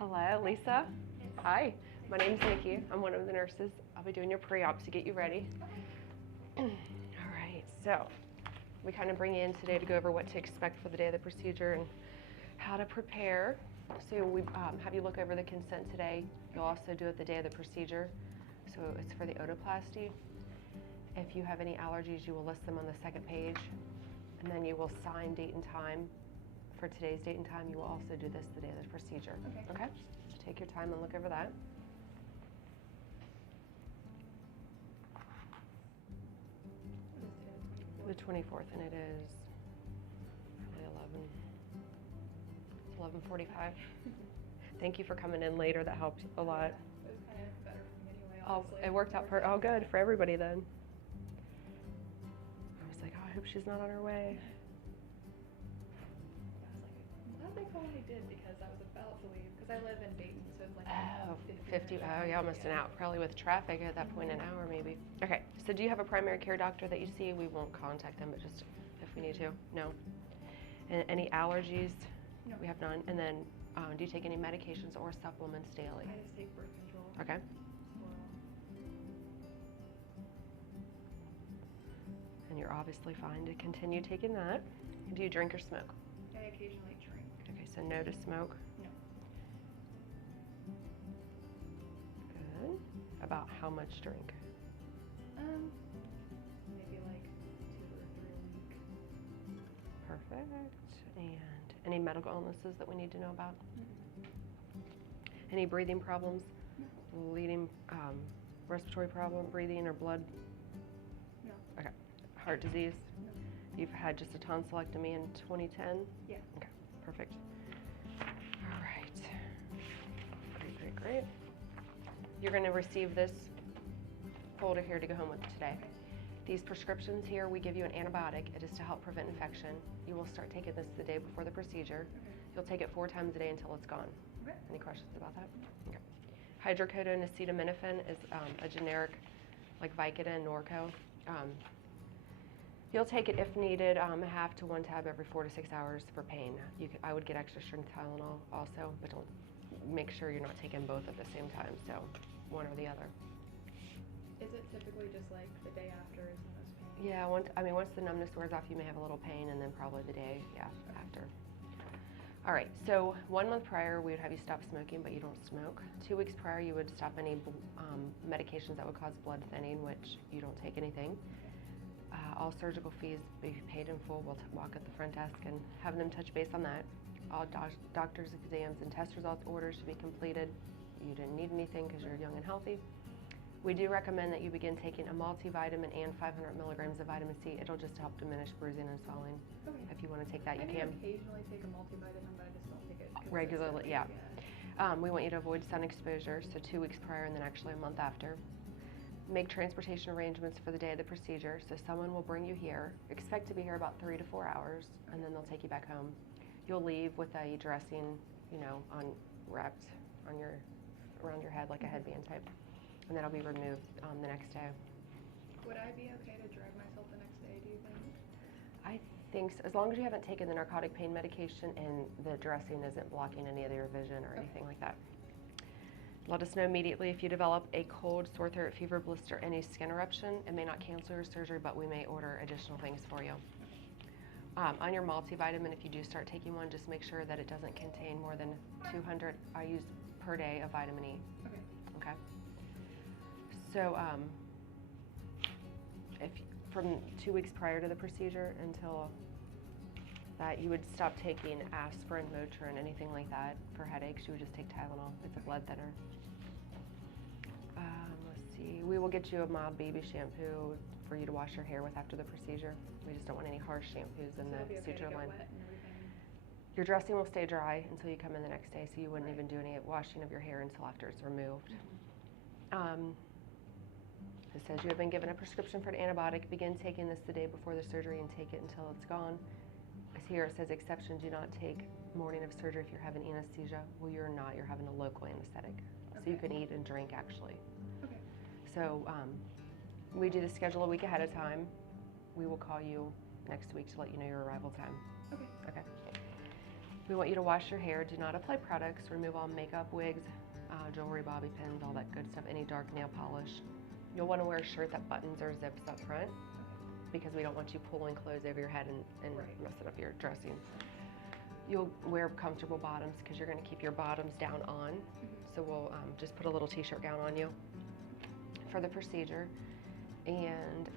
Hello, Lisa. Hi, my name's Nikki. I'm one of the nurses. I'll be doing your pre-op to get you ready. All right, so we kind of bring you in today to go over what to expect for the day of the procedure and how to prepare. So we have you look over the consent today. You'll also do it the day of the procedure. So it's for the otoplasty. If you have any allergies, you will list them on the second page, and then you will sign date and time. For today's date and time, you will also do this the day of the procedure. Okay? So take your time and look over that. The 24th, and it is probably 11:45. Thank you for coming in later. That helped a lot. It was kind of better for me anyway, Oh, honestly. it worked out good for everybody then. I was like, oh, I hope she's not on her way. I was like, I'm glad they called me did because I was about to leave because I live in Dayton, so it's like Oh, 50. Oh, yeah, almost an hour, probably with traffic at that point, an hour maybe. Okay, so do you have a primary care doctor that you see? We won't contact them, but just if we need to. No. And any allergies? No. We have none. And then do you take any medications or supplements daily? I just take birth control. Okay. And you're obviously fine to continue taking that. Do you drink or smoke? I occasionally drink. Okay, so no to smoke. No. Good. About how much drink? Maybe like 2 or 3 a week. Perfect. And any medical illnesses that we need to know about? Mm-hmm. Any breathing problems? No. Leading respiratory problem, breathing or blood? No. Okay. Heart disease? No. You've had just a tonsillectomy in 2010? Yeah. Okay, perfect. All right. Great. You're going to receive this folder here to go home with today. Okay. These prescriptions here, we give you an antibiotic. It is to help prevent infection. You will start taking this the day before the procedure. Okay. You'll take it 4 times a day until it's gone. Okay. Any questions about that? Okay. Hydrocodone acetaminophen is a generic like Vicodin, Norco. You'll take it if needed, a half to 1 tab every 4 to 6 hours for pain. I would get extra strength Tylenol also, but don't make sure you're not taking both at the same time, so one or the other. Is it typically just like the day after is the most pain? Yeah, once the numbness wears off, you may have a little pain, and then probably the day after. All right, so 1 month prior, we would have you stop smoking, but you don't smoke. 2 weeks prior, you would stop any medications that would cause blood thinning, which you don't take anything. All surgical fees be paid in full. We'll walk at the front desk and have them touch base on that. All doctor's exams and test results orders should be completed. You didn't need anything because you're young and healthy. We do recommend that you begin taking a multivitamin and 500 milligrams of vitamin C. It'll just help diminish bruising and swelling. Okay. If you want to take that, you I can. occasionally take a multivitamin, but I just don't take it Regularly, yeah. Yeah. We want you to avoid sun exposure, so 2 weeks prior and then actually a month after. Make transportation arrangements for the day of the procedure, so someone will bring you here. Expect to be here about 3 to 4 hours, and then they'll take you back home. You'll leave with a dressing, wrapped on around your head like a headband type, and that'll be removed the next day. Would I be okay to drag myself the next day, do you think? I think so, as long as you haven't taken the narcotic pain medication and the dressing isn't blocking any of your vision or anything like that. Let us know immediately if you develop a cold, sore throat, fever, blister, any skin eruption. It may not cancel your surgery, but we may order additional things for you. On your multivitamin, if you do start taking one, just make sure that it doesn't contain more than 200 IUs per day of vitamin E. Okay? So from 2 weeks prior to the procedure until that, you would stop taking aspirin, Motrin, anything like that for headaches. You would just take Tylenol. It's a blood thinner. Let's see. We will get you a mild baby shampoo for you to wash your hair with after the procedure. We just don't want any harsh shampoos in the suture line. Your dressing will stay dry until you come in the next day, so you wouldn't even do any washing of your hair until after it's removed. It says you have been given a prescription for an antibiotic. Begin taking this the day before the surgery and take it until it's gone. Here it says exception, do not take morning of surgery if you're having anesthesia. Well, you're not, you're having a local anesthetic. So you can eat and drink actually. Okay. So we do the schedule a week ahead of time. We will call you next week to let you know your arrival time. Okay. Okay. We want you to wash your hair. Do not apply products. Remove all makeup, wigs, jewelry, bobby pins, all that good stuff, any dark nail polish. You'll want to wear a shirt that buttons or zips up front because we don't want you pulling clothes over your head and Right. messing up your dressing. You'll wear comfortable bottoms because you're going to keep your bottoms down on. So we'll just put a little t-shirt gown on you for the procedure. And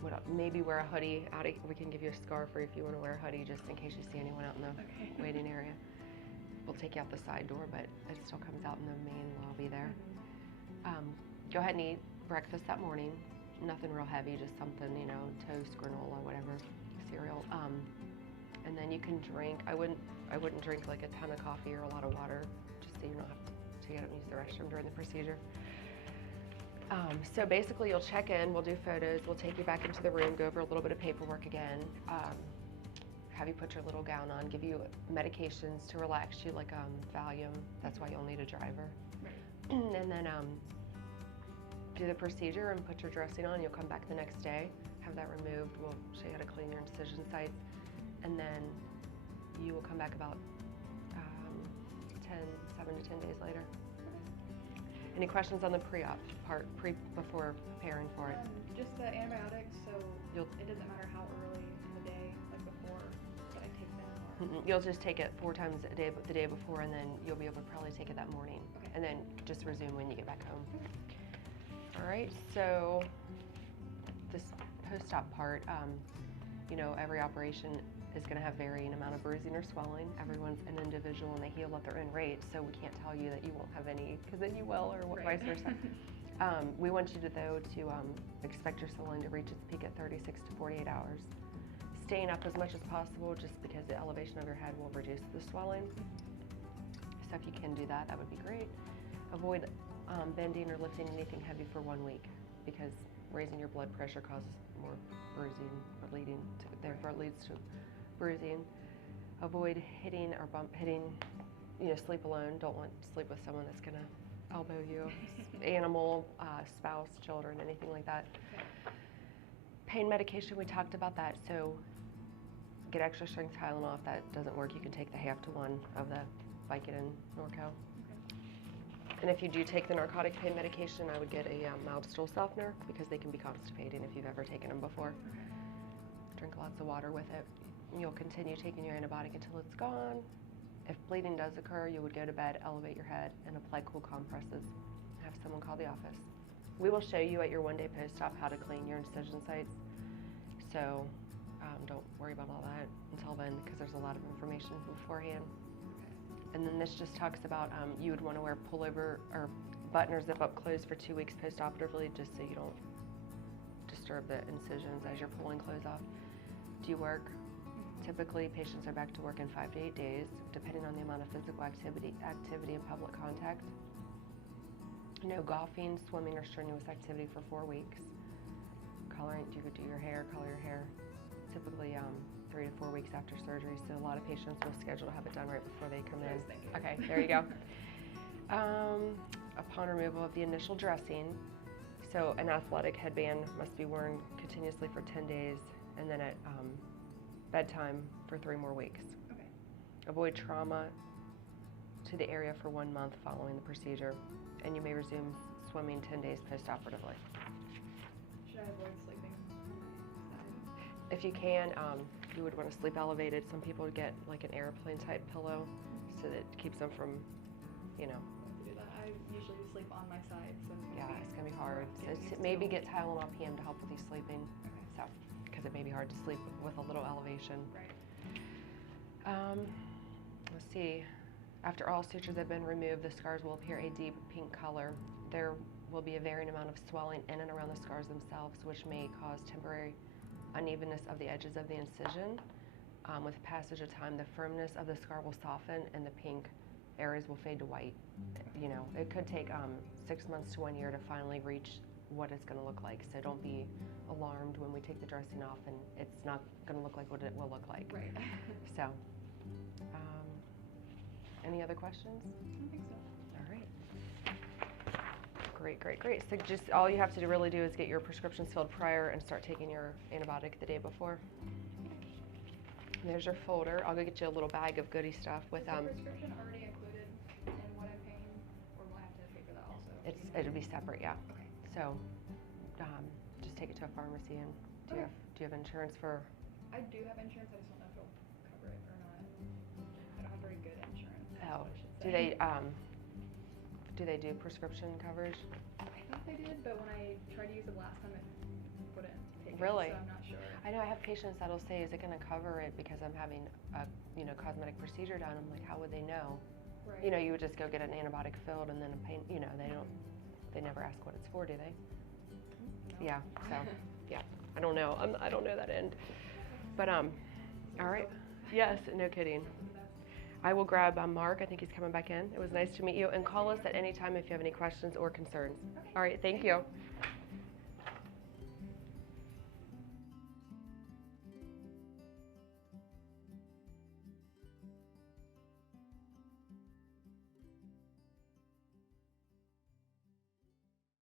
what else? Maybe wear a hoodie. We can give you a scarf, or if you want to wear a hoodie just in case you see anyone out in the waiting area. We'll take you out the side door, but it still comes out in the main lobby there. Go ahead and eat breakfast that morning. Nothing real heavy, just something, you know, toast, granola, whatever, cereal. And then you can drink. I wouldn't drink like a ton of coffee or a lot of water, just so you don't have to get up and use the restroom during the procedure. So basically you'll check in, we'll do photos, we'll take you back into the room, go over a little bit of paperwork again, have you put your little gown on, give you medications to relax you like Valium, that's why you'll need a driver. Right. And then do the procedure and put your dressing on. You'll come back the next day, have that removed, we'll show you how to clean your incision sites, and then you will come back about 7 to 10 days later. Any questions on the pre-op part, before preparing for it? Just the antibiotics, so it doesn't matter how early in the day, like before, that I take them? Or? You'll just take it 4 times a day, the day before, and then you'll be able to probably take it that morning. Okay. And then just resume when you get back home. All right, so this post-op part, you know, every operation is going to have varying amount of bruising or swelling. Everyone's an individual and they heal at their own rate, so we can't tell you that you won't have any, because then you will, or Right. vice versa. We want you to, though, to expect your swelling to reach its peak at 36 to 48 hours. Staying up as much as possible, just because the elevation of your head will reduce the swelling. So if you can do that, that would be great. Avoid bending or lifting anything heavy for 1 week, because raising your blood pressure causes more bruising or therefore it leads to bruising. Avoid hitting, you know, sleep alone. Don't want to sleep with someone that's gonna elbow you. Animal, spouse, children, anything like that. Okay. Pain medication, we talked about that. So get extra strength Tylenol. If that doesn't work, you can take the 1/2 to 1 of the Vicodin Norco. And if you do take the narcotic pain medication, I would get a mild stool softener, because they can be constipating if you've ever taken them before. Drink lots of water with it. You'll continue taking your antibiotic until it's gone. If bleeding does occur, you would go to bed, elevate your head, and apply cool compresses. Have someone call the office. We will show you at your 1-day post-op how to clean your incision sites. So don't worry about all that until then, because there's a lot of information beforehand. And then this just talks about you would want to wear pullover or button or zip up clothes for 2 weeks post-operatively, just so you don't disturb the incisions as you're pulling clothes off. Do you work? Typically, patients are back to work in 5 to 8 days, depending on the amount of physical activity and public contact. No golfing, swimming, or strenuous activity for 4 weeks. Coloring, you could do your hair, color your hair. Typically 3 to 4 weeks after surgery, so a lot of patients will schedule to have it done right before they come in. Okay, there you go. Upon removal of the initial dressing, so an athletic headband must be worn continuously for 10 days, and then at bedtime for 3 more weeks. Okay. Avoid trauma to the area for 1 month following the procedure, and you may resume swimming 10 days post-operatively. Should I avoid sleeping on my side? If you can, you would want to sleep elevated. Some people would get like an airplane type pillow, so that it keeps them from, you know. To do that, I usually sleep on my side, so Yeah, maybe it's gonna be hard. get So used maybe to- get Tylenol PM to help with you sleeping. Okay. So, because it may be hard to sleep with a little elevation. Right. Let's see. After all sutures have been removed, the scars will appear a deep pink color. There will be a varying amount of swelling in and around the scars themselves, which may cause temporary unevenness of the edges of the incision. With passage of time, the firmness of the scar will soften and the pink areas will fade to white. You know, it could take 6 months to 1 year to finally reach what it's going to look like. So don't be alarmed when we take the dressing off and it's not going to look like what it will look like. Right. So, any other questions? I don't think so. All right. Great, great, great. So just all you have to really do is get your prescriptions filled prior and start taking your antibiotic the day before. There's your folder. I'll go get you a little bag of goodie stuff with Is the prescription already included in what I'm paying, or will I have to pay for that also? it'll be separate, yeah. Okay. So, just take it to a pharmacy and do you have insurance for? I do have insurance. I just don't know if it'll cover it or not. I don't have very good insurance. Oh, That's what I should say. do they do prescription coverage? I thought they did, but when I tried to use it last time, it wouldn't take Really? it, so I'm not sure. I know I have patients that'll say, "Is it going to cover it because I'm having a cosmetic procedure done?" I'm like, "How would they know?" Right. You know, you would just go get an antibiotic filled and then a pain. You know, they never ask what it's for, do they? No. Yeah. So, yeah, I don't know. I don't know that end. But all right. Yes, no kidding. I will grab Mark. I think he's coming back in. It was nice to meet you. And call us at any time if you have any questions or concerns. Okay. All right. Thank you.